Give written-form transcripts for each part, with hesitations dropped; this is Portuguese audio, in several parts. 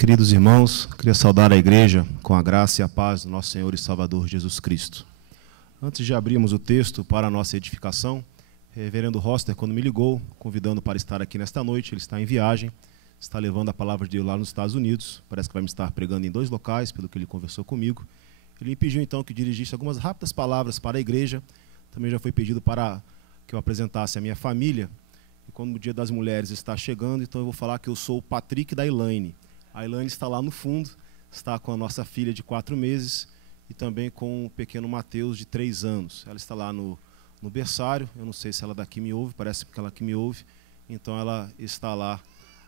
Queridos irmãos, queria saudar a igreja com a graça e a paz do nosso Senhor e Salvador Jesus Cristo. Antes de abrirmos o texto para a nossa edificação, reverendo Roster, quando me ligou, convidando para estar aqui nesta noite, ele está em viagem, está levando a palavra de Deus lá nos Estados Unidos, parece que vai me estar pregando em 2 locais, pelo que ele conversou comigo. Ele me pediu então que dirigisse algumas rápidas palavras para a igreja, também já foi pedido para que eu apresentasse a minha família, e quando o Dia das Mulheres está chegando, então eu vou falar que eu sou o Patrick da Elaine. A Elaine está lá no fundo, está com a nossa filha de 4 meses e também com o pequeno Mateus de 3 anos. Ela está lá no berçário, eu não sei se ela daqui me ouve, parece que ela aqui me ouve, então ela está lá,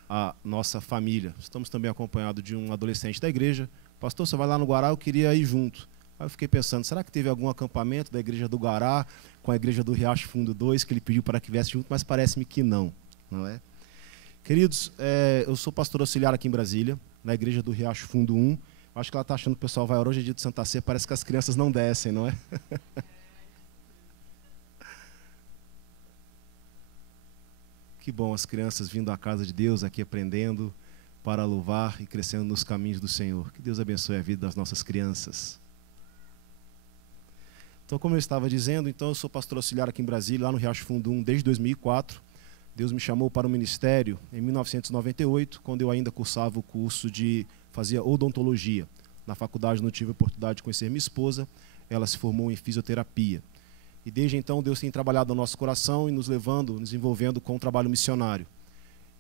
a nossa família. Estamos também acompanhados de um adolescente da igreja. Pastor, você vai lá no Guará, eu queria ir junto. Aí eu fiquei pensando, será que teve algum acampamento da igreja do Guará com a igreja do Riacho Fundo 2, que ele pediu para que viesse junto, mas parece-me que não, não é? Queridos, eu sou pastor auxiliar aqui em Brasília, na igreja do Riacho Fundo 1. Acho que ela está achando que o pessoal vai orar, hoje é dia de Santa Ceia, parece que as crianças não descem, não é? Que bom as crianças vindo à casa de Deus, aqui aprendendo para louvar e crescendo nos caminhos do Senhor. Que Deus abençoe a vida das nossas crianças. Então, como eu estava dizendo, então eu sou pastor auxiliar aqui em Brasília, lá no Riacho Fundo 1, desde 2004. Deus me chamou para o ministério em 1998, quando eu ainda cursava o curso fazia odontologia. Na faculdade não tive a oportunidade de conhecer minha esposa, ela se formou em fisioterapia. E desde então Deus tem trabalhado no nosso coração e nos levando, nos envolvendo com o trabalho missionário.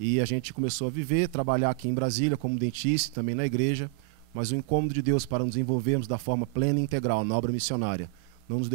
E a gente começou a viver, trabalhar aqui em Brasília como dentista e também na igreja, mas o incômodo de Deus para nos envolvermos da forma plena e integral na obra missionária não nos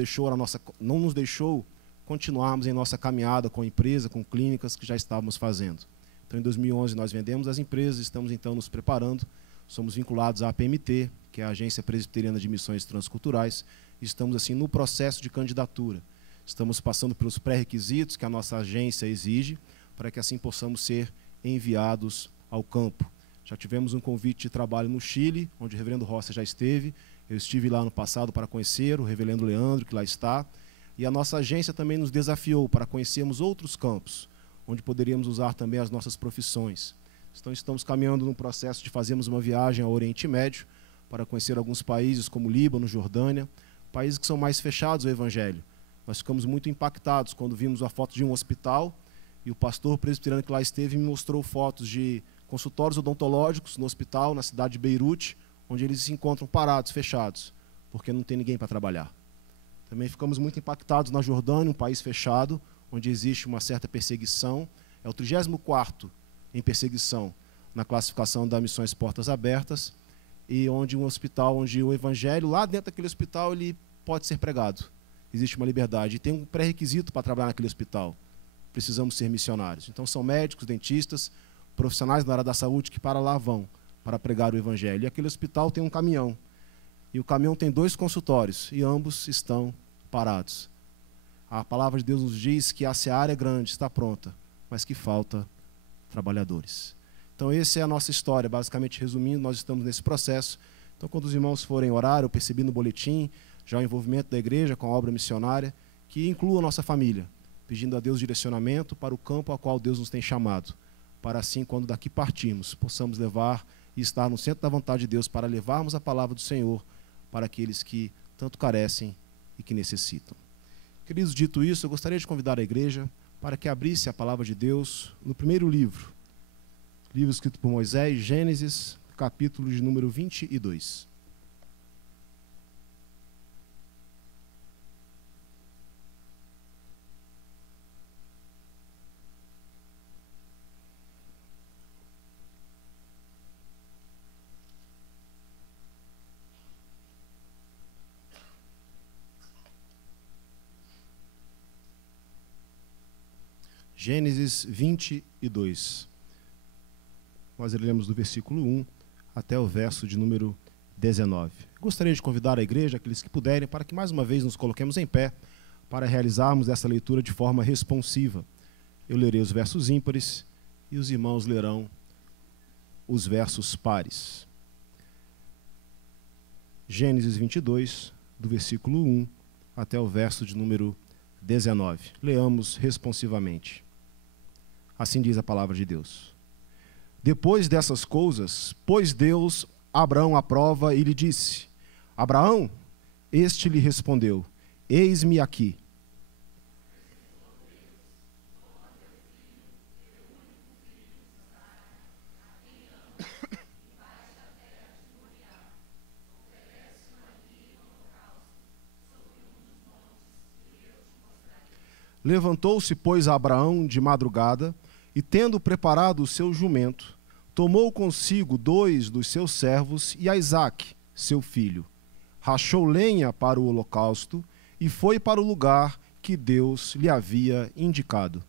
deixou continuarmos em nossa caminhada com a empresa, com clínicas que já estávamos fazendo. Então, em 2011, nós vendemos as empresas, estamos então nos preparando, somos vinculados à APMT, que é a Agência Presbiteriana de Missões Transculturais, e estamos assim no processo de candidatura. Estamos passando pelos pré-requisitos que a nossa agência exige, para que assim possamos ser enviados ao campo. Já tivemos um convite de trabalho no Chile, onde o reverendo Rossi já esteve, eu estive lá no passado para conhecer o reverendo Leandro, que lá está. E a nossa agência também nos desafiou para conhecermos outros campos, onde poderíamos usar também as nossas profissões. Então, estamos caminhando num processo de fazermos uma viagem ao Oriente Médio, para conhecer alguns países como Líbano, Jordânia, países que são mais fechados ao Evangelho. Nós ficamos muito impactados quando vimos a foto de um hospital, e o pastor presbiteriano que lá esteve me mostrou fotos de consultórios odontológicos no hospital, na cidade de Beirute, onde eles se encontram parados, fechados, porque não tem ninguém para trabalhar. Também ficamos muito impactados na Jordânia, um país fechado, onde existe uma certa perseguição. É o 34º em perseguição na classificação da Missões Portas Abertas, e onde um hospital, onde o evangelho, lá dentro daquele hospital, ele pode ser pregado. Existe uma liberdade. E tem um pré-requisito para trabalhar naquele hospital. Precisamos ser missionários. Então são médicos, dentistas, profissionais da área da saúde que para lá vão para pregar o evangelho. E aquele hospital tem um caminhão. E o caminhão tem 2 consultórios, e ambos estão parados. A palavra de Deus nos diz que a seara é grande, está pronta, mas que falta trabalhadores. Então essa é a nossa história, basicamente resumindo, nós estamos nesse processo. Então quando os irmãos forem orar, eu percebi no boletim, já o envolvimento da igreja com a obra missionária, que inclua a nossa família, pedindo a Deus direcionamento para o campo ao qual Deus nos tem chamado, para assim, quando daqui partirmos, possamos levar e estar no centro da vontade de Deus para levarmos a palavra do Senhor para aqueles que tanto carecem e que necessitam. Queridos, dito isso, eu gostaria de convidar a igreja para que abrisse a palavra de Deus no primeiro livro escrito por Moisés, Gênesis, capítulo de número 22. Gênesis 22. Nós leremos do versículo 1 até o verso de número 19. Gostaria de convidar a igreja, aqueles que puderem, para que mais uma vez nos coloquemos em pé para realizarmos essa leitura de forma responsiva. Eu lerei os versos ímpares e os irmãos lerão os versos pares. Gênesis 22, do versículo 1 até o verso de número 19. Leamos responsivamente. Assim diz a palavra de Deus. Depois dessas coisas, pôs Deus Abraão à prova e lhe disse: Abraão, este lhe respondeu: Eis-me aqui. Levantou-se, pois, Abraão de madrugada, e tendo preparado o seu jumento, tomou consigo 2 dos seus servos e a Isaque, seu filho. Rachou lenha para o holocausto e foi para o lugar que Deus lhe havia indicado.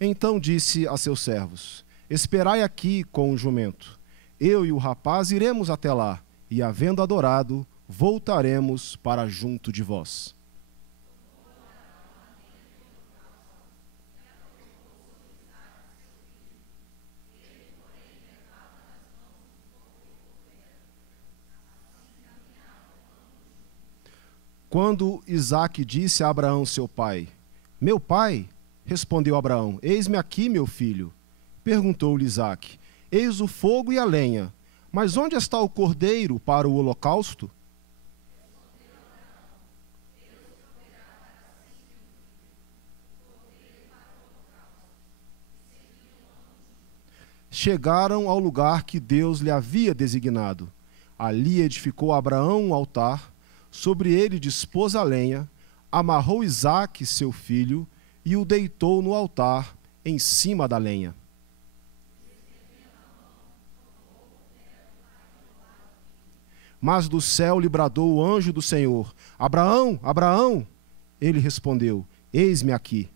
Então disse a seus servos: Esperai aqui com o jumento. Eu e o rapaz iremos até lá, e, havendo adorado, voltaremos para junto de vós. Quando Isaque disse a Abraão, seu pai: Meu pai, respondeu Abraão: Eis-me aqui, meu filho. Perguntou-lhe Isaque: Eis o fogo e a lenha, mas onde está o cordeiro para o holocausto? Chegaram ao lugar que Deus lhe havia designado. Ali edificou Abraão um altar, sobre ele dispôs a lenha, amarrou Isaque, seu filho, e o deitou no altar, em cima da lenha. Mas do céu lhe bradou o anjo do Senhor: Abraão, Abraão! Ele respondeu: Eis-me aqui.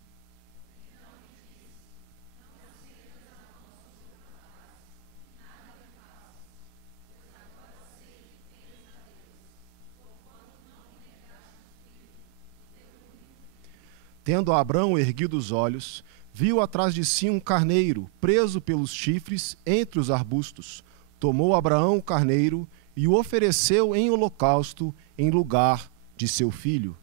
Tendo Abraão erguido os olhos, viu atrás de si um carneiro, preso pelos chifres entre os arbustos. Tomou Abraão o carneiro e o ofereceu em holocausto em lugar de seu filho.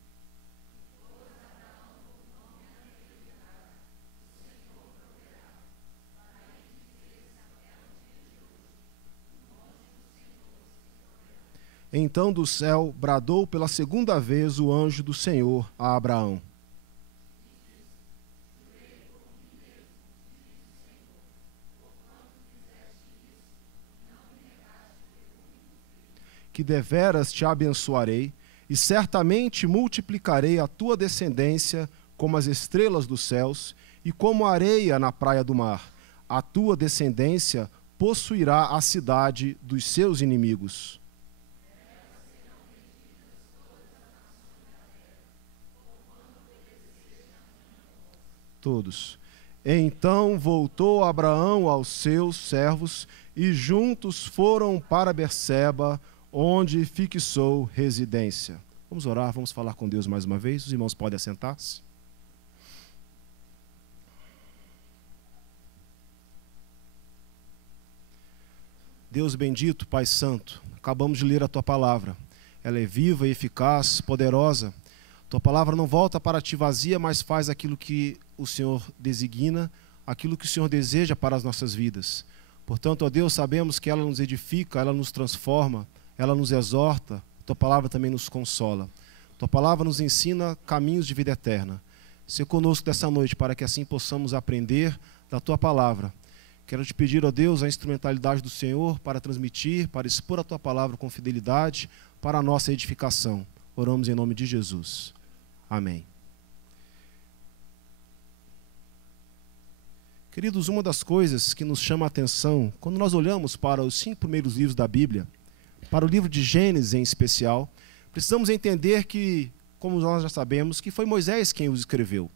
Então do céu bradou pela segunda vez o anjo do Senhor a Abraão: que deveras te abençoarei, e certamente multiplicarei a tua descendência como as estrelas dos céus e como a areia na praia do mar. A tua descendência possuirá a cidade dos seus inimigos. Todos. Então voltou Abraão aos seus servos, e juntos foram para Berseba, onde fixou residência. Vamos orar, vamos falar com Deus mais uma vez. Os irmãos podem assentar-se. Deus bendito, Pai Santo, acabamos de ler a Tua palavra. Ela é viva, eficaz, poderosa. Tua palavra não volta para ti vazia, mas faz aquilo que o Senhor designa, aquilo que o Senhor deseja para as nossas vidas. Portanto, ó Deus, sabemos que ela nos edifica, ela nos transforma, ela nos exorta. Tua palavra também nos consola. Tua palavra nos ensina caminhos de vida eterna. Se conosco dessa noite, para que assim possamos aprender da Tua palavra. Quero te pedir, ó Deus, a instrumentalidade do Senhor para transmitir, para expor a Tua palavra com fidelidade, para a nossa edificação. Oramos em nome de Jesus. Amém. Queridos, uma das coisas que nos chama a atenção, quando nós olhamos para os 5 primeiros livros da Bíblia, para o livro de Gênesis em especial, precisamos entender que, como nós já sabemos, que foi Moisés quem os escreveu.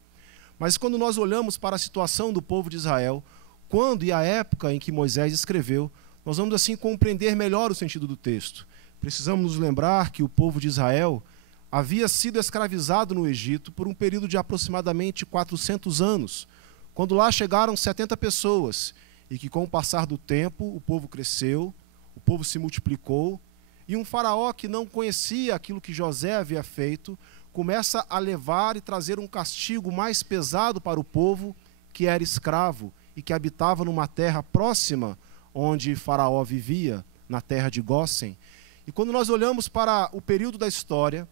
Mas quando nós olhamos para a situação do povo de Israel, quando e a época em que Moisés escreveu, nós vamos assim compreender melhor o sentido do texto. Precisamos nos lembrar que o povo de Israel havia sido escravizado no Egito por um período de aproximadamente 400 anos, quando lá chegaram 70 pessoas, e que com o passar do tempo o povo cresceu, o povo se multiplicou, e um faraó que não conhecia aquilo que José havia feito, começa a levar e trazer um castigo mais pesado para o povo que era escravo e que habitava numa terra próxima onde Faraó vivia, na terra de Gósen. E quando nós olhamos para o período da história,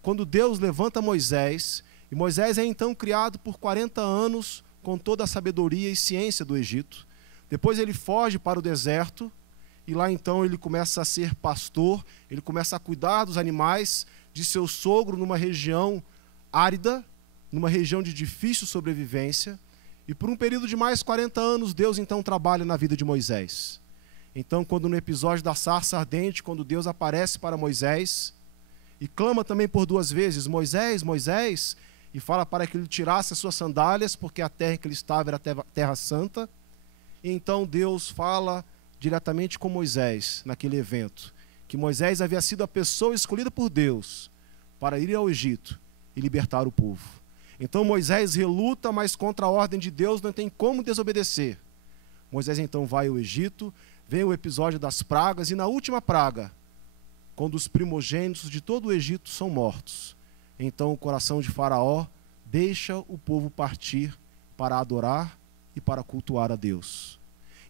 quando Deus levanta Moisés, e Moisés é então criado por 40 anos com toda a sabedoria e ciência do Egito. Depois ele foge para o deserto, e lá então ele começa a ser pastor, ele começa a cuidar dos animais de seu sogro numa região árida, numa região de difícil sobrevivência. E por um período de mais 40 anos, Deus então trabalha na vida de Moisés. Então, quando no episódio da sarça ardente, quando Deus aparece para Moisés, e clama também por 2 vezes, Moisés, Moisés, e fala para que ele tirasse as suas sandálias, porque a terra em que ele estava era terra santa. E então Deus fala diretamente com Moisés, naquele evento, que Moisés havia sido a pessoa escolhida por Deus para ir ao Egito e libertar o povo. Então Moisés reluta, mas contra a ordem de Deus não tem como desobedecer. Moisés então vai ao Egito, vem o episódio das pragas, e na última praga, quando os primogênitos de todo o Egito são mortos, então o coração de Faraó deixa o povo partir para adorar e para cultuar a Deus.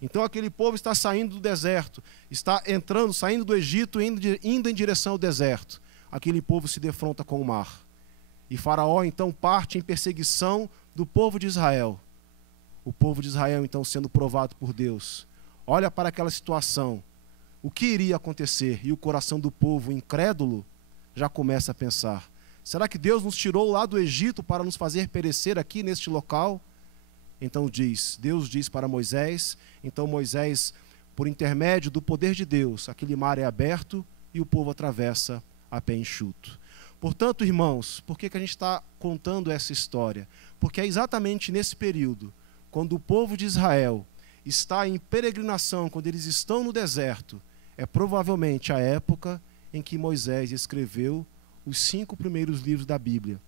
Então aquele povo está saindo do deserto, está entrando, saindo do Egito, indo em direção ao deserto. Aquele povo se defronta com o mar. E Faraó então parte em perseguição do povo de Israel. O povo de Israel então sendo provado por Deus. Olha para aquela situação. O que iria acontecer? E o coração do povo incrédulo já começa a pensar: será que Deus nos tirou lá do Egito para nos fazer perecer aqui neste local? Então Deus diz para Moisés, então Moisés, por intermédio do poder de Deus, aquele mar é aberto e o povo atravessa a pé enxuto. Portanto, irmãos, por que a gente está contando essa história? Porque é exatamente nesse período, quando o povo de Israel está em peregrinação, quando eles estão no deserto, é provavelmente a época em que Moisés escreveu os 5 primeiros livros da Bíblia,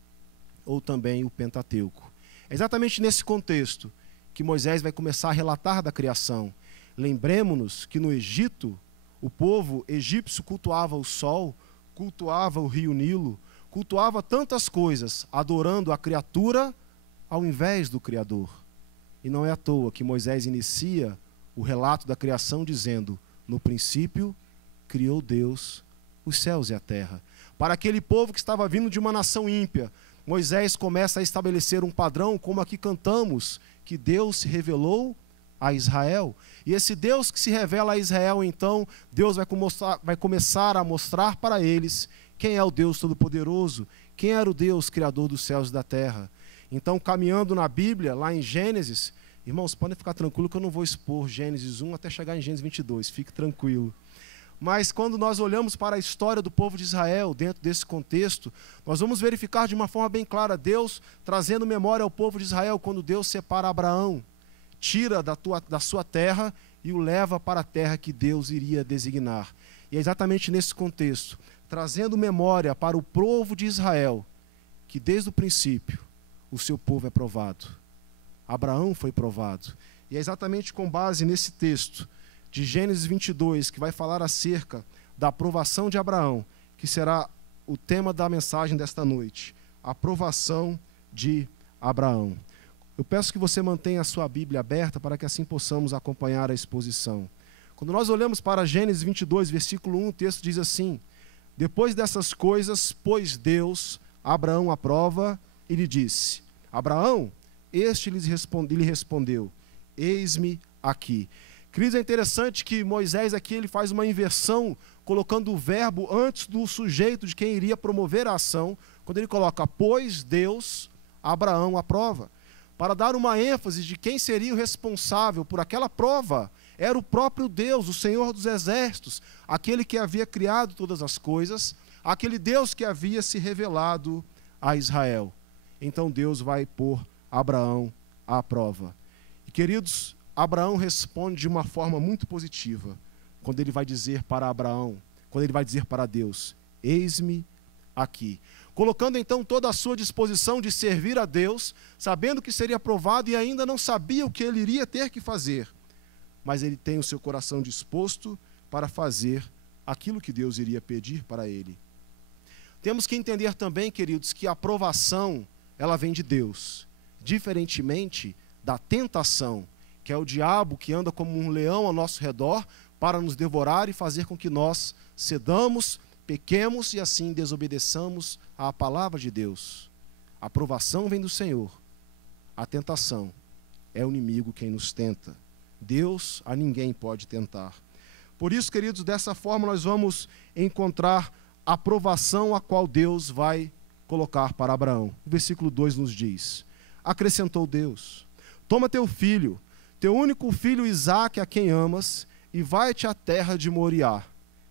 ou também o Pentateuco. É exatamente nesse contexto que Moisés vai começar a relatar da criação. Lembremos-nos que no Egito, o povo egípcio cultuava o sol, cultuava o rio Nilo, cultuava tantas coisas, adorando a criatura ao invés do Criador. E não é à toa que Moisés inicia o relato da criação dizendo: no princípio criou Deus os céus e a terra. Para aquele povo que estava vindo de uma nação ímpia, Moisés começa a estabelecer um padrão, como aqui cantamos, que Deus se revelou a Israel. E esse Deus que se revela a Israel, então, Deus vai começar a mostrar para eles quem é o Deus Todo-Poderoso, quem era o Deus Criador dos céus e da terra. Então, caminhando na Bíblia, lá em Gênesis, irmãos, podem ficar tranquilos que eu não vou expor Gênesis 1 até chegar em Gênesis 22, fique tranquilo. Mas quando nós olhamos para a história do povo de Israel, dentro desse contexto, nós vamos verificar de uma forma bem clara Deus trazendo memória ao povo de Israel, quando Deus separa Abraão, tira da sua terra e o leva para a terra que Deus iria designar. E é exatamente nesse contexto, trazendo memória para o povo de Israel, que desde o princípio o seu povo é provado. Abraão foi provado. E é exatamente com base nesse texto de Gênesis 22, que vai falar acerca da aprovação de Abraão, que será o tema da mensagem desta noite. A aprovação de Abraão. Eu peço que você mantenha a sua Bíblia aberta para que assim possamos acompanhar a exposição. Quando nós olhamos para Gênesis 22, versículo 1, o texto diz assim: depois dessas coisas, pôs Deus Abraão à prova e lhe disse: Abraão, este lhe respondeu: eis-me aqui. Queridos, é interessante que Moisés aqui ele faz uma inversão, colocando o verbo antes do sujeito de quem iria promover a ação, quando ele coloca: pois Deus Abraão à prova, para dar uma ênfase de quem seria o responsável por aquela prova. Era o próprio Deus, o Senhor dos Exércitos, aquele que havia criado todas as coisas, aquele Deus que havia se revelado a Israel. Então Deus vai pôr Abraão à prova. E, queridos, Abraão responde de uma forma muito positiva, quando ele vai dizer para Abraão, quando ele vai dizer para Deus: eis-me aqui. Colocando então toda a sua disposição de servir a Deus, sabendo que seria provado e ainda não sabia o que ele iria ter que fazer. Mas ele tem o seu coração disposto para fazer aquilo que Deus iria pedir para ele. Temos que entender também, queridos, que a aprovação, ela vem de Deus, diferentemente da tentação, que é o diabo que anda como um leão ao nosso redor para nos devorar e fazer com que nós cedamos, pequemos e assim desobedeçamos à palavra de Deus. A aprovação vem do Senhor. A tentação é o inimigo quem nos tenta. Deus a ninguém pode tentar. Por isso, queridos, dessa forma nós vamos encontrar a aprovação a qual Deus vai colocar para Abraão. O versículo 2 nos diz: acrescentou Deus: toma teu filho, teu único filho Isaque, a quem amas, e vai-te à terra de Moriá.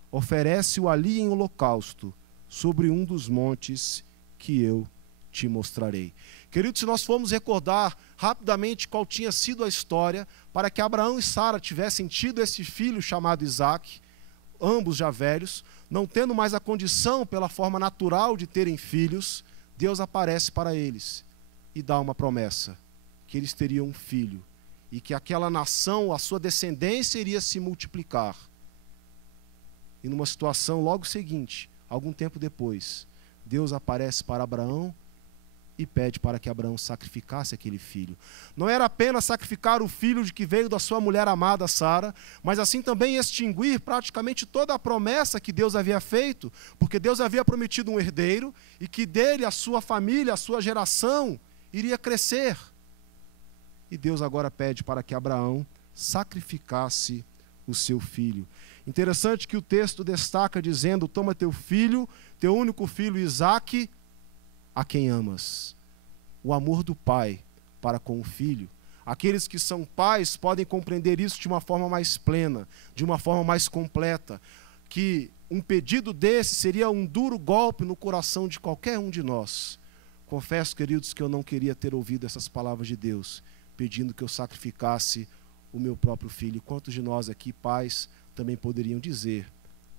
Oferece-o ali em holocausto, sobre um dos montes que eu te mostrarei. Queridos, se nós formos recordar rapidamente qual tinha sido a história para que Abraão e Sara tivessem tido esse filho chamado Isaque, ambos já velhos, não tendo mais a condição pela forma natural de terem filhos, Deus aparece para eles e dá uma promessa, que eles teriam um filho e que aquela nação, a sua descendência iria se multiplicar. E numa situação logo seguinte, algum tempo depois, Deus aparece para Abraão e pede para que Abraão sacrificasse aquele filho. Não era apenas sacrificar o filho de que veio da sua mulher amada Sara, mas assim também extinguir praticamente toda a promessa que Deus havia feito, porque Deus havia prometido um herdeiro e que dele a sua família, a sua geração iria crescer. E Deus agora pede para que Abraão sacrificasse o seu filho. Interessante que o texto destaca dizendo: toma teu filho, teu único filho Isaque, a quem amas. O amor do pai para com o filho. Aqueles que são pais podem compreender isso de uma forma mais plena, de uma forma mais completa, que um pedido desse seria um duro golpe no coração de qualquer um de nós. Confesso, queridos, que eu não queria ter ouvido essas palavras de Deus, pedindo que eu sacrificasse o meu próprio filho. Quantos de nós aqui, pais, também poderiam dizer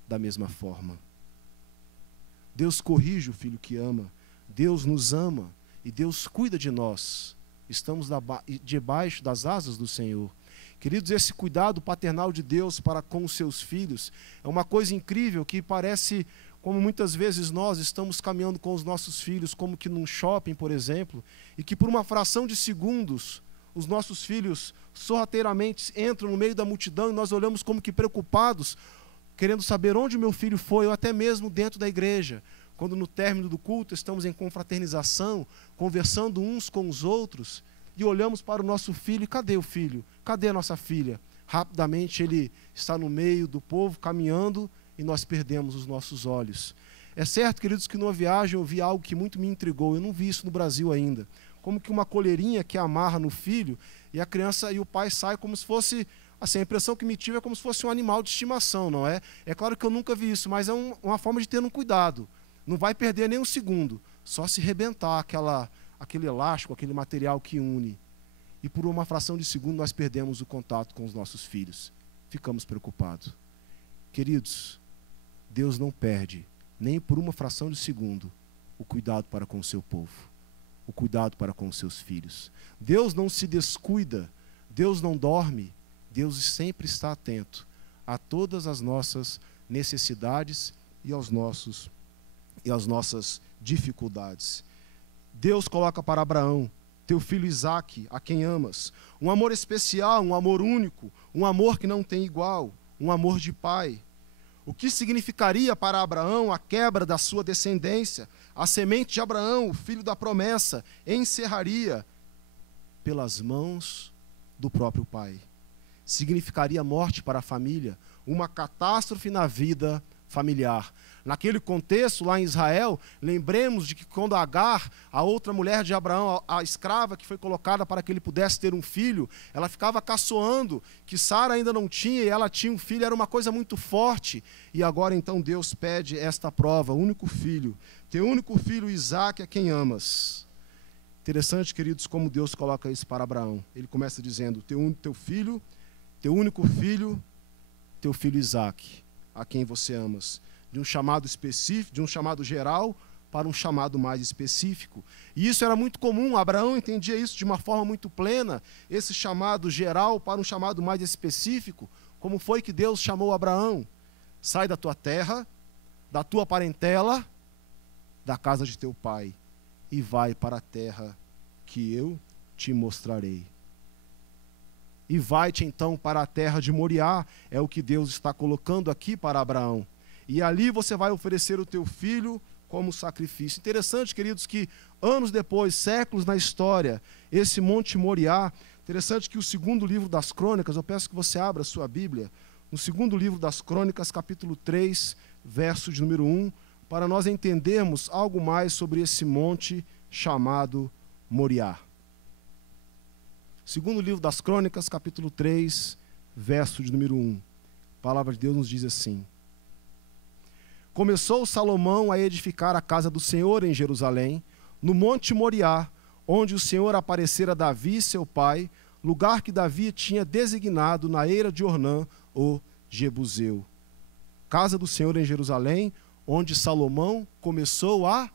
da mesma forma? Deus corrige o filho que ama, Deus nos ama e Deus cuida de nós. Estamos debaixo das asas do Senhor. Queridos, esse cuidado paternal de Deus para com os seus filhos é uma coisa incrível que parece como muitas vezes nós estamos caminhando com os nossos filhos, como que num shopping, por exemplo, e que por uma fração de segundos os nossos filhos sorrateiramente entram no meio da multidão e nós olhamos como que preocupados, querendo saber onde o meu filho foi, ou até mesmo dentro da igreja. Quando no término do culto estamos em confraternização, conversando uns com os outros, e olhamos para o nosso filho, e cadê o filho? Cadê a nossa filha? Rapidamente ele está no meio do povo, caminhando, e nós perdemos os nossos olhos. É certo, queridos, que numa viagem eu vi algo que muito me intrigou, eu não vi isso no Brasil ainda. Como que uma coleirinha que amarra no filho, e a criança e o pai saem como se fosse, assim, a impressão que me tive é como se fosse um animal de estimação, não é? É claro que eu nunca vi isso, mas é uma forma de ter um cuidado. Não vai perder nem um segundo, só se rebentar aquele elástico, aquele material que une. E por uma fração de segundo nós perdemos o contato com os nossos filhos. Ficamos preocupados. Queridos, Deus não perde, nem por uma fração de segundo, o cuidado para com o seu povo, o cuidado para com os seus filhos. Deus não se descuida, Deus não dorme, Deus sempre está atento a todas as nossas necessidades e às nossas dificuldades. Deus coloca para Abraão, teu filho Isaque, a quem amas, um amor especial, um amor único, um amor que não tem igual, um amor de pai. O que significaria para Abraão a quebra da sua descendência? A semente de Abraão, o filho da promessa, encerraria pelas mãos do próprio pai. Significaria morte para a família, uma catástrofe na vida familiar. Naquele contexto, lá em Israel, lembremos de que quando Agar, a outra mulher de Abraão, a escrava que foi colocada para que ele pudesse ter um filho, ela ficava caçoando que Sara ainda não tinha e ela tinha um filho, era uma coisa muito forte. E agora então Deus pede esta prova, único filho, teu único filho Isaque, a quem amas. Interessante, queridos, como Deus coloca isso para Abraão. Ele começa dizendo, teu único filho, teu filho Isaque, a quem você amas. De um chamado específico, de um chamado geral para um chamado mais específico. E isso era muito comum, Abraão entendia isso de uma forma muito plena, esse chamado geral para um chamado mais específico. Como foi que Deus chamou Abraão? Sai da tua terra, da tua parentela da casa de teu pai e vai para a terra que eu te mostrarei. E vai-te então para a terra de Moriá, é o que Deus está colocando aqui para Abraão. E ali você vai oferecer o teu filho como sacrifício. Interessante, queridos, que anos depois, séculos na história, esse Monte Moriá, interessante que o segundo livro das Crônicas, eu peço que você abra a sua Bíblia, no segundo livro das Crônicas, capítulo 3, verso de número 1, para nós entendermos algo mais sobre esse monte chamado Moriá. Segundo livro das Crônicas, capítulo 3, verso de número 1. A palavra de Deus nos diz assim: Começou Salomão a edificar a casa do Senhor em Jerusalém, no monte Moriá, onde o Senhor aparecera a Davi, seu pai, lugar que Davi tinha designado na eira de Ornã, o Jebuseu. Casa do Senhor em Jerusalém, onde Salomão começou a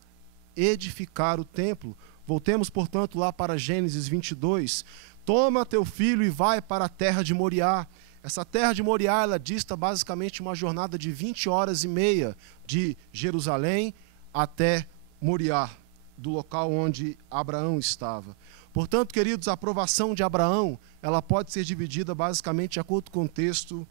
edificar o templo. Voltemos, portanto, lá para Gênesis 22. Toma teu filho e vai para a terra de Moriá. Essa terra de Moriá, ela dista basicamente uma jornada de 20 horas e meia de Jerusalém até Moriá, do local onde Abraão estava. Portanto, queridos, a aprovação de Abraão, ela pode ser dividida basicamente, de acordo com o texto,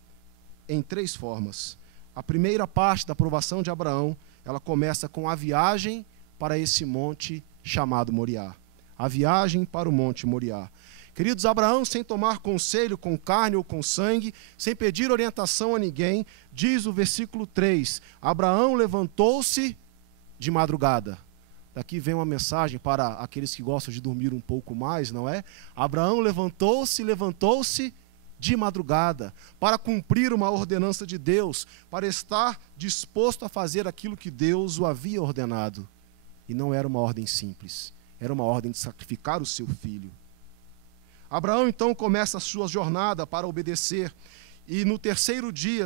em três formas. A primeira parte da aprovação de Abraão, ela começa com a viagem para esse monte chamado Moriá. A viagem para o monte Moriá. Queridos, Abraão, sem tomar conselho com carne ou com sangue, sem pedir orientação a ninguém, diz o versículo 3, Abraão levantou-se de madrugada. Daqui vem uma mensagem para aqueles que gostam de dormir um pouco mais, não é? Abraão levantou-se de madrugada, para cumprir uma ordenança de Deus, para estar disposto a fazer aquilo que Deus o havia ordenado. E não era uma ordem simples, era uma ordem de sacrificar o seu filho. Abraão então começa a sua jornada para obedecer, e no terceiro dia,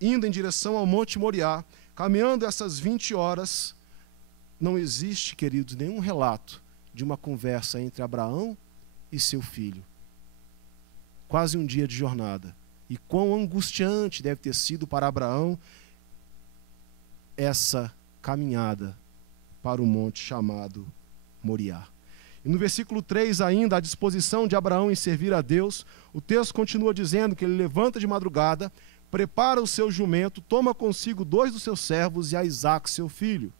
indo em direção ao Monte Moriá, caminhando essas 20 horas, não existe, queridos, nenhum relato de uma conversa entre Abraão e seu filho. Quase um dia de jornada. E quão angustiante deve ter sido para Abraão essa caminhada para o monte chamado Moriá. E no versículo 3 ainda, a disposição de Abraão em servir a Deus, o texto continua dizendo que ele levanta de madrugada, prepara o seu jumento, toma consigo 2 dos seus servos e a Isaque, seu filho.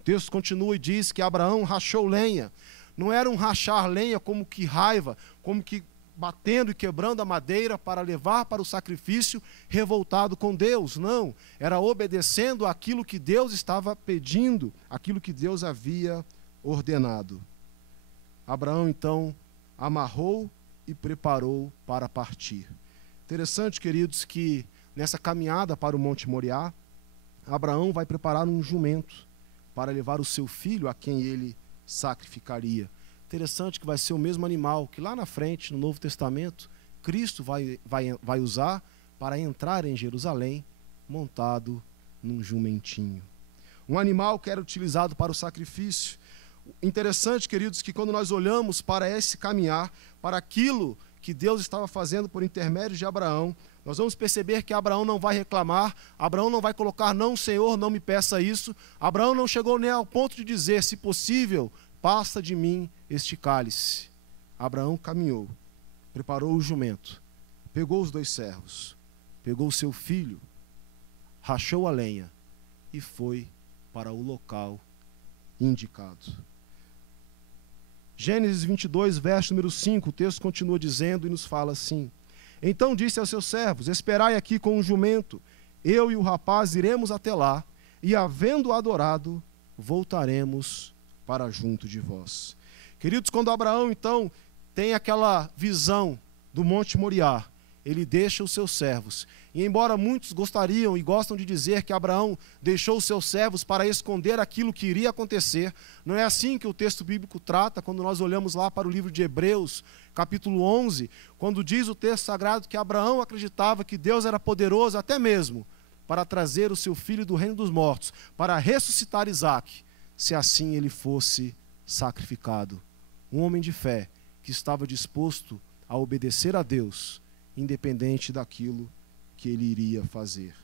O texto continua e diz que Abraão rachou lenha. Não era um rachar lenha como que raiva, como que batendo e quebrando a madeira para levar para o sacrifício revoltado com Deus. Não, era obedecendo aquilo que Deus estava pedindo, aquilo que Deus havia ordenado. Abraão, então, amarrou e preparou para partir. Interessante, queridos, que nessa caminhada para o Monte Moriá, Abraão vai preparar um jumento para levar o seu filho a quem ele sacrificaria. Interessante que vai ser o mesmo animal que lá na frente, no Novo Testamento, Cristo vai usar para entrar em Jerusalém montado num jumentinho. Um animal que era utilizado para o sacrifício. Interessante, queridos, que quando nós olhamos para esse caminhar, para aquilo que Deus estava fazendo por intermédio de Abraão, nós vamos perceber que Abraão não vai reclamar, Abraão não vai colocar, não, Senhor, não me peça isso. Abraão não chegou nem ao ponto de dizer, se possível, passa de mim este cálice. Abraão caminhou, preparou o jumento, pegou os 2 servos, pegou o seu filho, rachou a lenha e foi para o local indicado. Gênesis 22, verso número 5, o texto continua dizendo e nos fala assim: Então disse aos seus servos, esperai aqui com um jumento, eu e o rapaz iremos até lá, e havendo adorado, voltaremos para junto de vós. Queridos, quando Abraão então tem aquela visão do Monte Moriá, ele deixa os seus servos. E embora muitos gostariam e gostam de dizer que Abraão deixou os seus servos para esconder aquilo que iria acontecer, não é assim que o texto bíblico trata quando nós olhamos lá para o livro de Hebreus, capítulo 11, quando diz o texto sagrado que Abraão acreditava que Deus era poderoso até mesmo para trazer o seu filho do reino dos mortos, para ressuscitar Isaque, se assim ele fosse sacrificado. Um homem de fé que estava disposto a obedecer a Deus, independente daquilo que ele iria fazer.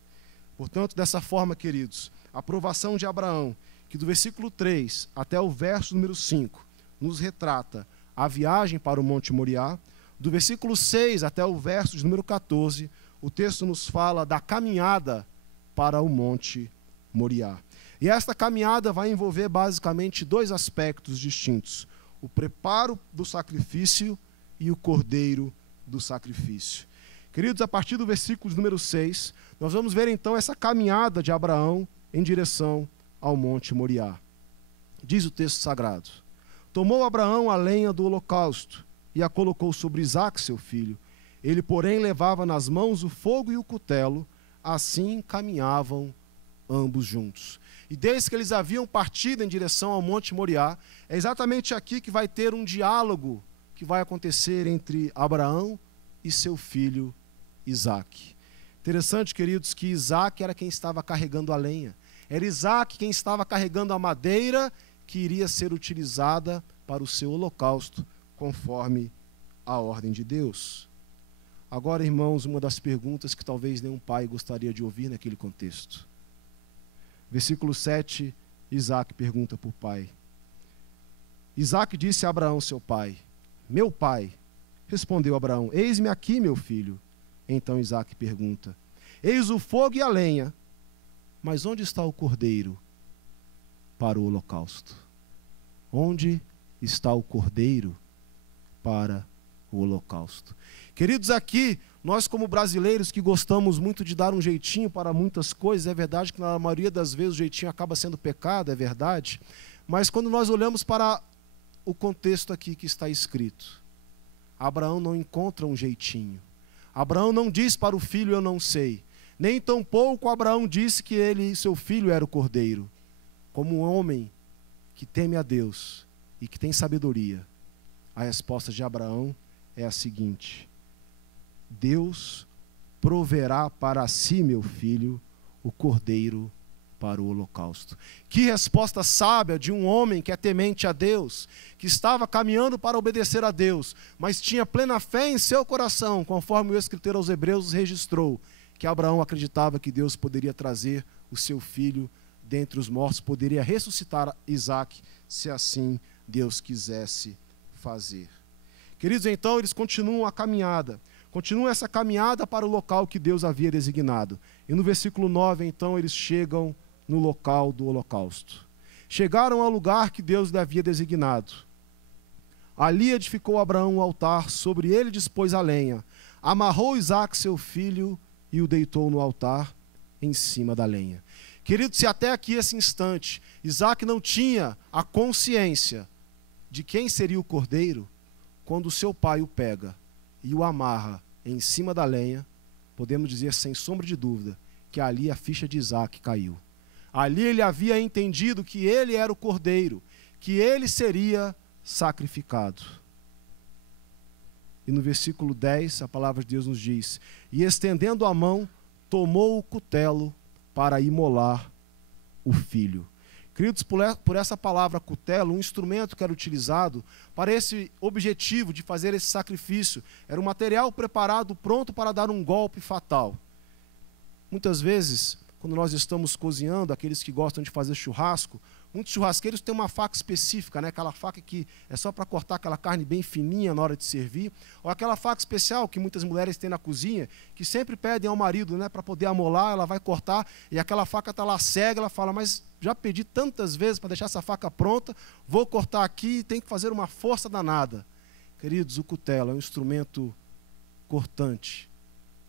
Portanto, dessa forma, queridos, a aprovação de Abraão que do versículo 3 até o verso número 5 nos retrata a viagem para o Monte Moriá. Do versículo 6 até o verso de número 14, o texto nos fala da caminhada para o Monte Moriá. E esta caminhada vai envolver basicamente dois aspectos distintos: o preparo do sacrifício e o cordeiro do sacrifício. Queridos, a partir do versículo número 6, nós vamos ver então essa caminhada de Abraão em direção ao Monte Moriá. Diz o texto sagrado: tomou Abraão a lenha do holocausto e a colocou sobre Isaque, seu filho. Ele, porém, levava nas mãos o fogo e o cutelo, assim caminhavam ambos juntos. E desde que eles haviam partido em direção ao Monte Moriá, é exatamente aqui que vai ter um diálogo que vai acontecer entre Abraão e seu filho Isaque. Interessante, queridos, que Isaque era quem estava carregando a lenha. Era Isaque quem estava carregando a madeira que iria ser utilizada para o seu holocausto, conforme a ordem de Deus. Agora, irmãos, uma das perguntas que talvez nenhum pai gostaria de ouvir naquele contexto. Versículo 7, Isaque pergunta para o pai. Isaque disse a Abraão, seu pai: meu pai. Respondeu Abraão: eis-me aqui, meu filho. Então Isaque pergunta: eis o fogo e a lenha, mas onde está o cordeiro para o holocausto? Onde está o cordeiro para o holocausto? Queridos, aqui, nós como brasileiros que gostamos muito de dar um jeitinho para muitas coisas, é verdade que na maioria das vezes o jeitinho acaba sendo pecado, é verdade, mas quando nós olhamos para o contexto aqui que está escrito, Abraão não encontra um jeitinho. Abraão não diz para o filho: eu não sei. Nem tampouco Abraão disse que ele e seu filho era o cordeiro. Como um homem que teme a Deus e que tem sabedoria, a resposta de Abraão é a seguinte: Deus proverá para si, meu filho, o cordeiro para o holocausto. Que resposta sábia de um homem que é temente a Deus, que estava caminhando para obedecer a Deus, mas tinha plena fé em seu coração, conforme o escritor aos Hebreus registrou, que Abraão acreditava que Deus poderia trazer o seu filho dentre os mortos, poderia ressuscitar Isaque, se assim Deus quisesse fazer. Queridos, então eles continuam a caminhada. Continuam essa caminhada para o local que Deus havia designado. E no versículo 9, então, eles chegam no local do holocausto. Chegaram ao lugar que Deus lhe havia designado. Ali edificou Abraão um altar, sobre ele dispôs a lenha. Amarrou Isaque, seu filho, e o deitou no altar, em cima da lenha. Queridos, se até aqui esse instante, Isaque não tinha a consciência de quem seria o cordeiro, quando o seu pai o pega e o amarra em cima da lenha, podemos dizer sem sombra de dúvida que ali a ficha de Isaque caiu. Ali ele havia entendido que ele era o cordeiro, que ele seria sacrificado. E no versículo 10, a palavra de Deus nos diz: e estendendo a mão, tomou o cutelo para imolar o filho. Queridos, por essa palavra cutelo, um instrumento que era utilizado para esse objetivo de fazer esse sacrifício, era um material preparado, pronto para dar um golpe fatal. Muitas vezes, quando nós estamos cozinhando, aqueles que gostam de fazer churrasco, muitos churrasqueiros têm uma faca específica, né? Aquela faca que é só para cortar aquela carne bem fininha na hora de servir, ou aquela faca especial que muitas mulheres têm na cozinha, que sempre pedem ao marido, né, para poder amolar, ela vai cortar, e aquela faca está lá cega, ela fala: mas já pedi tantas vezes para deixar essa faca pronta, vou cortar aqui e tem que fazer uma força danada. Queridos, o cutelo é um instrumento cortante,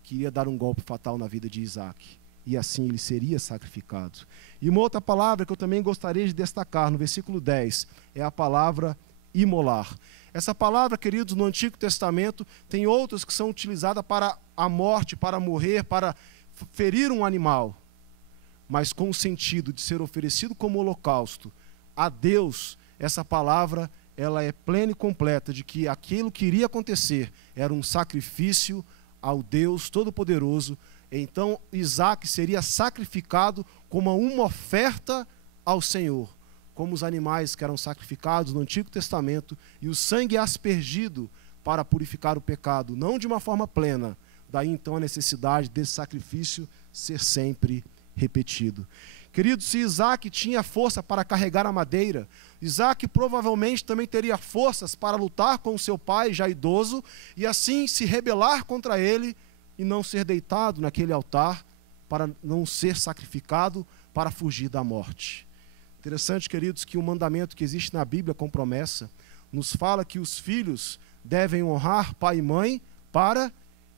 que iria dar um golpe fatal na vida de Isaque. E assim ele seria sacrificado. E uma outra palavra que eu também gostaria de destacar no versículo 10 é a palavra imolar. Essa palavra, queridos, no Antigo Testamento tem outras que são utilizadas para a morte, para morrer, para ferir um animal, mas com o sentido de ser oferecido como holocausto a Deus. Essa palavra, ela é plena e completa de que aquilo que iria acontecer era um sacrifício ao Deus Todo-Poderoso. Então Isaque seria sacrificado como uma oferta ao Senhor, como os animais que eram sacrificados no Antigo Testamento, e o sangue é aspergido para purificar o pecado, não de uma forma plena. Daí então a necessidade desse sacrifício ser sempre repetido. Querido, se Isaac tinha força para carregar a madeira, Isaac provavelmente também teria forças para lutar com seu pai, já idoso, e assim se rebelar contra ele e não ser deitado naquele altar, para não ser sacrificado, para fugir da morte. Interessante, queridos, que o mandamento que existe na Bíblia com promessa nos fala que os filhos devem honrar pai e mãe para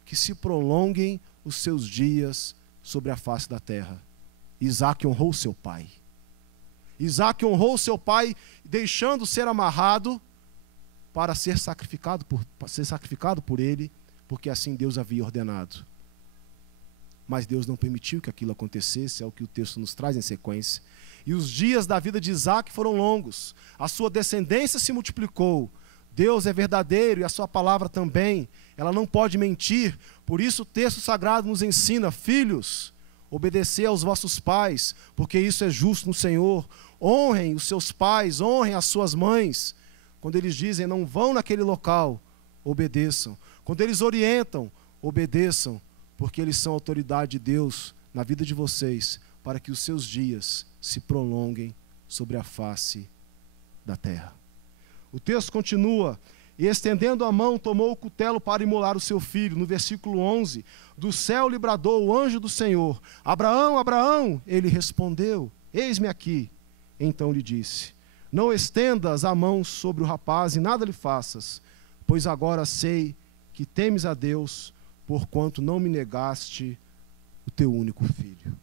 que se prolonguem os seus dias sobre a face da terra. Isaac honrou seu pai. Isaac honrou seu pai, deixando ser amarrado para ser sacrificado por ele, porque assim Deus havia ordenado. Mas Deus não permitiu que aquilo acontecesse, é o que o texto nos traz em sequência. E os dias da vida de Isaac foram longos, a sua descendência se multiplicou. Deus é verdadeiro e a sua palavra também, ela não pode mentir. Por isso o texto sagrado nos ensina: filhos, obedecer aos vossos pais, porque isso é justo no Senhor. Honrem os seus pais, honrem as suas mães. Quando eles dizem não vão naquele local, obedeçam. Quando eles orientam, obedeçam, porque eles são autoridade de Deus na vida de vocês, para que os seus dias se prolonguem sobre a face da terra. O texto continua: e estendendo a mão, tomou o cutelo para imolar o seu filho. No versículo 11, do céu lhe bradou o anjo do Senhor: Abraão, Abraão. Ele respondeu: eis-me aqui. Então lhe disse: não estendas a mão sobre o rapaz e nada lhe faças, pois agora sei que temes a Deus, porquanto não me negaste o teu único filho.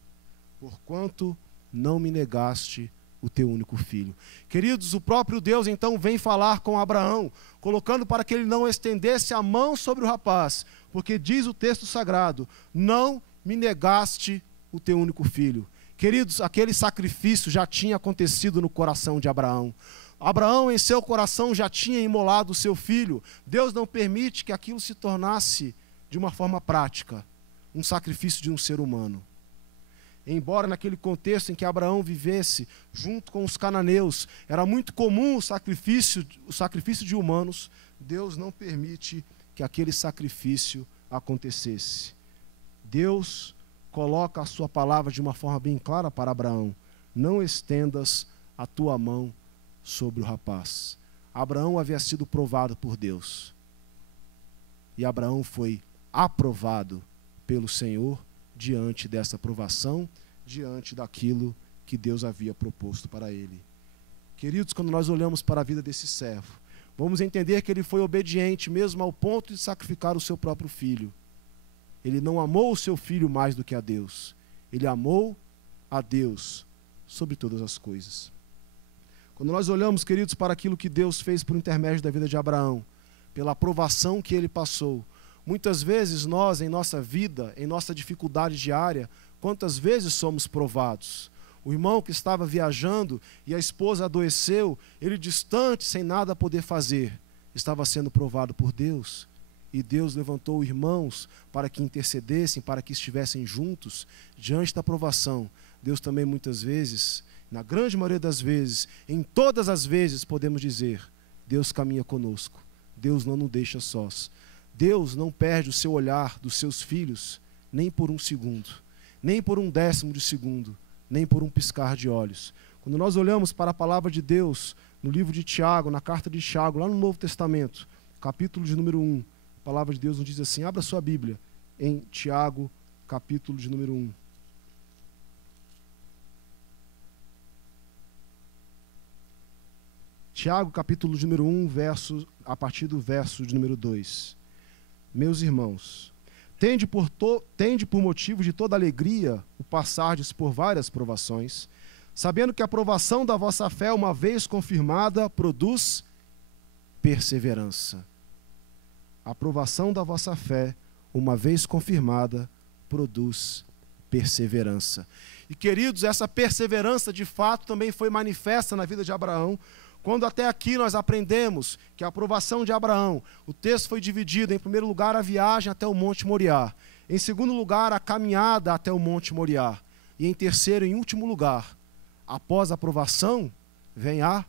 Porquanto não me negaste o teu único filho. Queridos, o próprio Deus então vem falar com Abraão, colocando para que ele não estendesse a mão sobre o rapaz, porque diz o texto sagrado: não me negaste o teu único filho. Queridos, aquele sacrifício já tinha acontecido no coração de Abraão. Abraão, em seu coração, já tinha imolado o seu filho. Deus não permite que aquilo se tornasse, de uma forma prática, um sacrifício de um ser humano. Embora naquele contexto em que Abraão vivesse junto com os cananeus, era muito comum o sacrifício de humanos, Deus não permite que aquele sacrifício acontecesse. Deus coloca a sua palavra de uma forma bem clara para Abraão: não estendas a tua mão sobre o rapaz. Abraão havia sido provado por Deus. E Abraão foi aprovado pelo Senhor diante dessa provação, diante daquilo que Deus havia proposto para ele. Queridos, quando nós olhamos para a vida desse servo, vamos entender que ele foi obediente mesmo ao ponto de sacrificar o seu próprio filho. Ele não amou o seu filho mais do que a Deus. Ele amou a Deus sobre todas as coisas. Quando nós olhamos, queridos, para aquilo que Deus fez por intermédio da vida de Abraão, pela aprovação que ele passou, muitas vezes nós, em nossa vida, em nossa dificuldade diária, quantas vezes somos provados? O irmão que estava viajando e a esposa adoeceu, ele distante, sem nada poder fazer, estava sendo provado por Deus. E Deus levantou irmãos para que intercedessem, para que estivessem juntos diante da provação. Deus também muitas vezes, na grande maioria das vezes, em todas as vezes, podemos dizer: Deus caminha conosco, Deus não nos deixa sós. Deus não perde o seu olhar dos seus filhos, nem por um segundo, nem por um décimo de segundo, nem por um piscar de olhos. Quando nós olhamos para a palavra de Deus, no livro de Tiago, na carta de Tiago, lá no Novo Testamento, capítulo de número 1, a palavra de Deus nos diz assim: abra sua Bíblia em Tiago, capítulo de número 1. Tiago, capítulo de número 1, a partir do verso de número 2. Meus irmãos, tende por motivo de toda alegria o passardes por várias provações, sabendo que a provação da vossa fé, uma vez confirmada, produz perseverança. A provação da vossa fé, uma vez confirmada, produz perseverança. E, queridos, essa perseverança de fato também foi manifesta na vida de Abraão, quando até aqui nós aprendemos que a aprovação de Abraão, o texto foi dividido: em primeiro lugar a viagem até o Monte Moriá, em segundo lugar a caminhada até o Monte Moriá, e em terceiro e último lugar, após a aprovação, vem a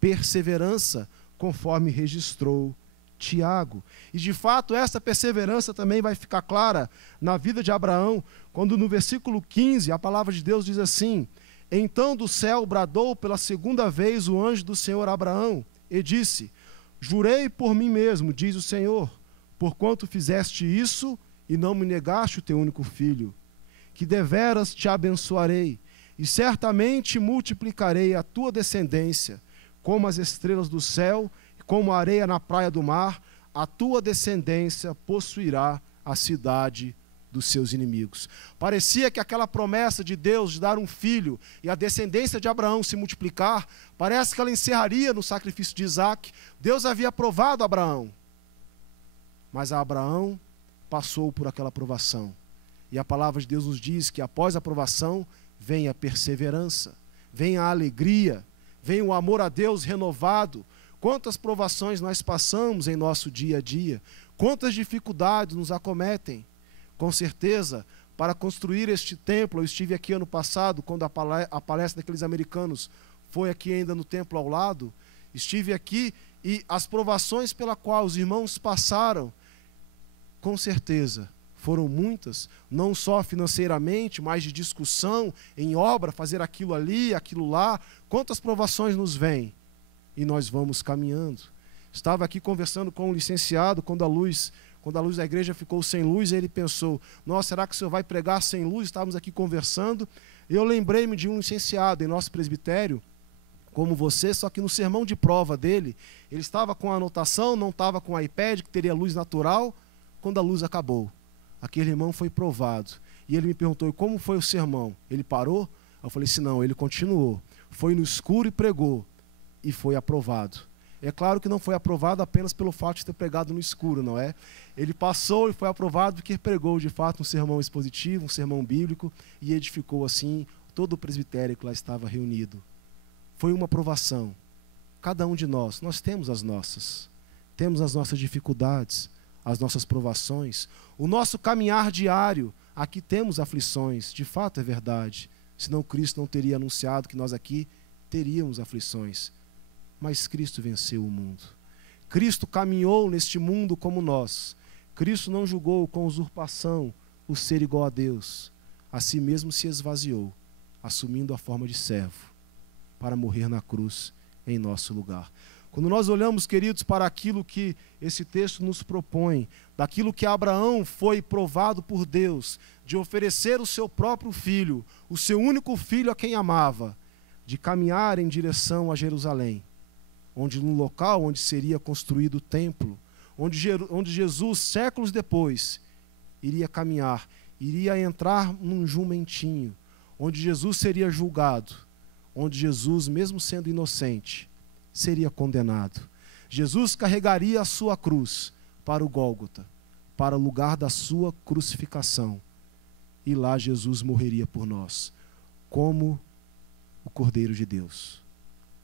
perseverança, conforme registrou Tiago. E de fato essa perseverança também vai ficar clara na vida de Abraão, quando no versículo 15 a palavra de Deus diz assim: Então do céu bradou pela segunda vez o anjo do Senhor a Abraão, e disse: jurei por mim mesmo, diz o Senhor, porquanto fizeste isso e não me negaste o teu único filho, que deveras te abençoarei, e certamente multiplicarei a tua descendência, como as estrelas do céu, como a areia na praia do mar. A tua descendência possuirá a cidade dos seus inimigos. Parecia que aquela promessa de Deus de dar um filho e a descendência de Abraão se multiplicar, parece que ela encerraria no sacrifício de Isaque. Deus havia aprovado Abraão, mas Abraão passou por aquela aprovação. E a palavra de Deus nos diz que após a aprovação vem a perseverança, vem a alegria, vem o amor a Deus renovado. Quantas provações nós passamos em nosso dia a dia, quantas dificuldades nos acometem. Com certeza, para construir este templo, eu estive aqui ano passado, quando a palestra daqueles americanos foi aqui ainda no templo ao lado, estive aqui e as provações pela qual os irmãos passaram, com certeza, foram muitas, não só financeiramente, mas de discussão, em obra, fazer aquilo ali, aquilo lá. Quantas provações nos vêm? E nós vamos caminhando. Estava aqui conversando com um licenciado, quando a luz da igreja ficou sem luz, ele pensou: nossa, será que o senhor vai pregar sem luz? Estávamos aqui conversando, e eu lembrei-me de um licenciado em nosso presbitério, como você, só que no sermão de prova dele, ele estava com a anotação, não estava com o iPad, que teria luz natural. Quando a luz acabou, aquele irmão foi provado, e ele me perguntou: e como foi o sermão? Ele parou? Eu falei assim: não, ele continuou, foi no escuro e pregou, e foi aprovado. É claro que não foi aprovado apenas pelo fato de ter pregado no escuro, não é? Ele passou e foi aprovado porque pregou de fato um sermão expositivo, um sermão bíblico, e edificou assim todo o presbitério que lá estava reunido. Foi uma aprovação. Cada um de nós temos as nossas dificuldades, as nossas provações, o nosso caminhar diário. Aqui temos aflições, de fato é verdade, senão Cristo não teria anunciado que nós aqui teríamos aflições. Mas Cristo venceu o mundo. Cristo caminhou neste mundo como nós. Cristo não julgou com usurpação o ser igual a Deus. A si mesmo se esvaziou, assumindo a forma de servo, para morrer na cruz em nosso lugar. Quando nós olhamos, queridos, para aquilo que esse texto nos propõe, daquilo que Abraão foi provado por Deus, de oferecer o seu próprio filho, o seu único filho a quem amava, de caminhar em direção a Jerusalém, no local onde seria construído o templo, onde Jesus, séculos depois, iria caminhar, iria entrar num jumentinho, onde Jesus seria julgado, onde Jesus, mesmo sendo inocente, seria condenado. Jesus carregaria a sua cruz para o Gólgota, para o lugar da sua crucificação, e lá Jesus morreria por nós, como o Cordeiro de Deus,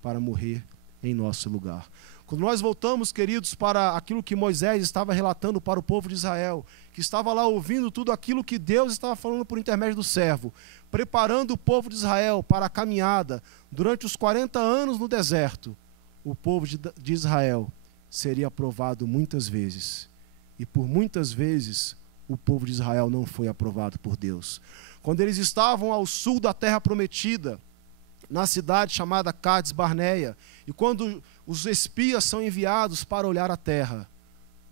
para morrer em nosso lugar. Quando nós voltamos, queridos, para aquilo que Moisés estava relatando para o povo de Israel, que estava lá ouvindo tudo aquilo que Deus estava falando por intermédio do servo, preparando o povo de Israel para a caminhada durante os 40 anos no deserto, o povo de Israel seria aprovado muitas vezes, e por muitas vezes o povo de Israel não foi aprovado por Deus. Quando eles estavam ao sul da terra prometida, na cidade chamada Cades Barneia, e quando os espias são enviados para olhar a terra,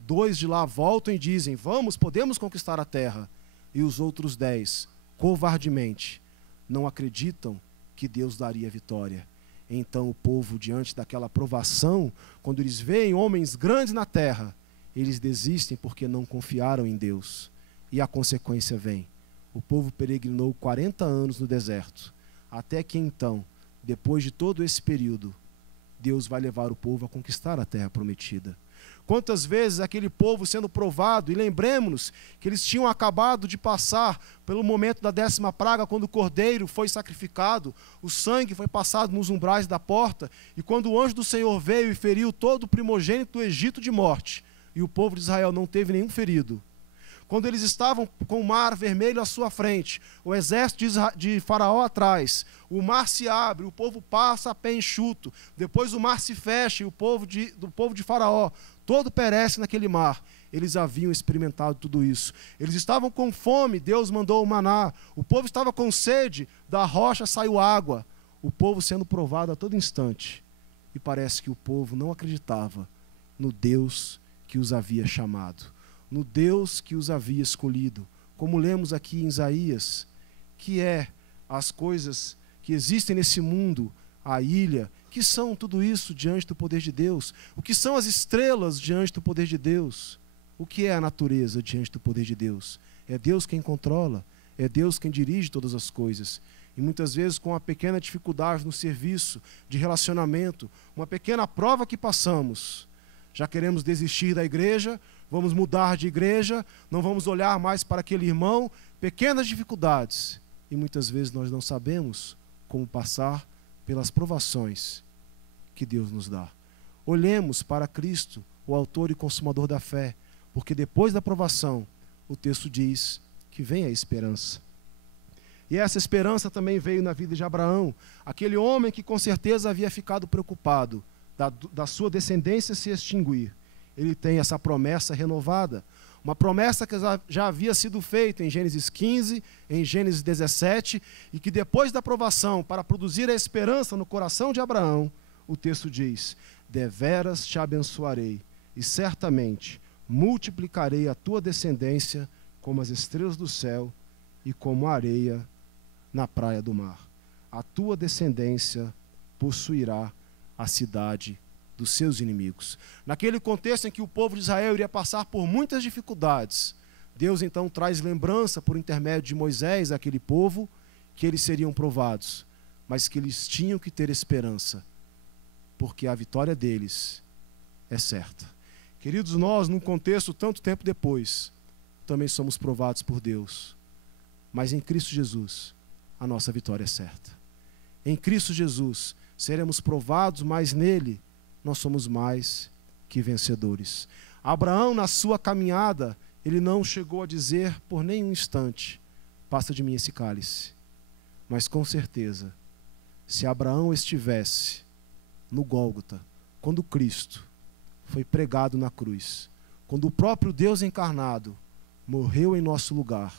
2 de lá voltam e dizem: podemos conquistar a terra, e os outros 10, covardemente, não acreditam que Deus daria vitória. Então o povo, diante daquela provação, quando eles veem homens grandes na terra, eles desistem porque não confiaram em Deus, e a consequência vem: o povo peregrinou 40 anos no deserto, até que então, depois de todo esse período, Deus vai levar o povo a conquistar a terra prometida. Quantas vezes aquele povo sendo provado, e lembremos-nos que eles tinham acabado de passar pelo momento da 10ª praga, quando o cordeiro foi sacrificado, o sangue foi passado nos umbrais da porta, e quando o anjo do Senhor veio e feriu todo o primogênito do Egito de morte, e o povo de Israel não teve nenhum ferido. Quando eles estavam com o mar vermelho à sua frente, o exército de Faraó atrás, o mar se abre, o povo passa a pé enxuto, depois o mar se fecha e do povo de Faraó todo perece naquele mar. Eles haviam experimentado tudo isso. Eles estavam com fome, Deus mandou o maná. O povo estava com sede, da rocha saiu água. O povo sendo provado a todo instante. E parece que o povo não acreditava no Deus que os havia chamado, no Deus que os havia escolhido. Como lemos aqui em Isaías, que é as coisas que existem nesse mundo, a ilha, que são tudo isso diante do poder de Deus? O que são as estrelas diante do poder de Deus? O que é a natureza diante do poder de Deus? É Deus quem controla, é Deus quem dirige todas as coisas. E muitas vezes com uma pequena dificuldade no serviço, de relacionamento, uma pequena prova que passamos, já queremos desistir da igreja, vamos mudar de igreja, não vamos olhar mais para aquele irmão, pequenas dificuldades. E muitas vezes nós não sabemos como passar pelas provações que Deus nos dá. Olhemos para Cristo, o autor e consumador da fé, porque depois da provação, o texto diz que vem a esperança. E essa esperança também veio na vida de Abraão, aquele homem que com certeza havia ficado preocupado da sua descendência se extinguir. Ele tem essa promessa renovada, uma promessa que já havia sido feita em Gênesis 15, em Gênesis 17, e que depois da provação, para produzir a esperança no coração de Abraão, o texto diz: deveras te abençoarei, e certamente multiplicarei a tua descendência como as estrelas do céu e como a areia na praia do mar. A tua descendência possuirá a cidade dos seus inimigos. Naquele contexto em que o povo de Israel iria passar por muitas dificuldades, Deus então traz lembrança por intermédio de Moisés àquele povo que eles seriam provados, mas que eles tinham que ter esperança, porque a vitória deles é certa. Queridos, nós, num contexto tanto tempo depois, também somos provados por Deus, mas em Cristo Jesus a nossa vitória é certa. Em Cristo Jesus seremos provados, mas nele nós somos mais que vencedores. Abraão, na sua caminhada, ele não chegou a dizer por nenhum instante: passa de mim esse cálice. Mas com certeza, se Abraão estivesse no Gólgota, quando Cristo foi pregado na cruz, quando o próprio Deus encarnado morreu em nosso lugar,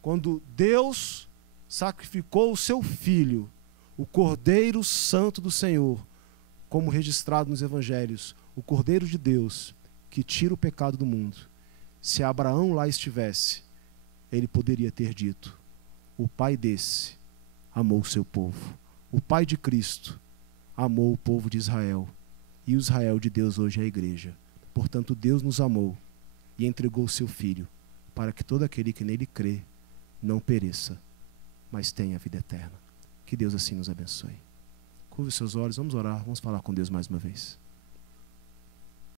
quando Deus sacrificou o seu Filho, o Cordeiro Santo do Senhor, como registrado nos Evangelhos, o Cordeiro de Deus, que tira o pecado do mundo. Se Abraão lá estivesse, ele poderia ter dito: o pai desse amou o seu povo. O pai de Cristo amou o povo de Israel. E o Israel de Deus hoje é a igreja. Portanto, Deus nos amou e entregou o seu Filho, para que todo aquele que nele crê não pereça, mas tenha a vida eterna. Que Deus assim nos abençoe. Curve os seus olhos, vamos orar, vamos falar com Deus mais uma vez.